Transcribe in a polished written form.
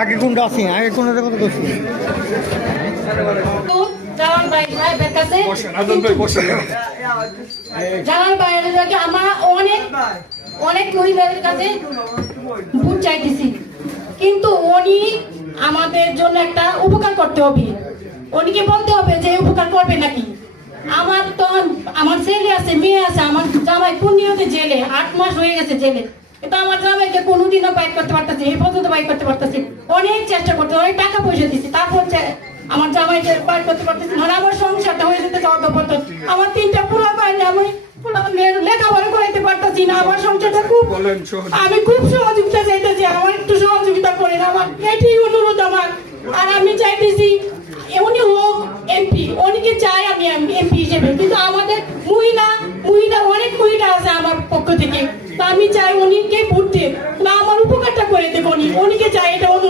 আগে কোনটা আছে আগে কোনটা কত করছি জালাল ভাই সাহেবের কাছে জালাল ভাইয়ের কাছে আমরা অনেক মহিলাদের কাছে ভোট চাইতেছি, কিন্তু উনি আমাদের জন্য একটা উপকার করতে হবে। উনিকে বলতে হবে যে উপকার করবে নাকি। আমার ছেলে আছে, মেয়ে আছে, আমার জামাই পূর্ণিমাতে জেলে 8 মাস হয়ে গেছে জেলে, কিন্তু আমার জামাইকে কোনোদিনও বাইক করতে পারতেছে, এই পর্যন্ত বাইক করতে পারতেছে। অনেক চেষ্টা করতে, অনেক টাকা পয়সা দিচ্ছি, তারপর আমার জামাইকে বাইক করতে পারতেছি না। আমার সংসারটা হয়ে যেতে যাওয়া পড়তো, আমার 3টা পোলা পাইনি, আমি লেখাপড়া করাইতে পারতেছি না। আমার সংসারটা আমি খুব সহযোগিতা চাইতেছি, আমার একটু সহযোগিতা করেন, আমার এটাই অনুরোধ আমার। আর আমি চাইতেছি উনি হোক এমপি, উনিকে চাই আমি এমপি হিসেবে, কিন্তু আমাদের মহিলা অনেক মহিলা আছে আমার পক্ষ থেকে, তো আমি চাই উনিকে ভোট দিয়ে আমার উপকারটা করে দেবো, উনিকে চাই, এটা অনুরোধ।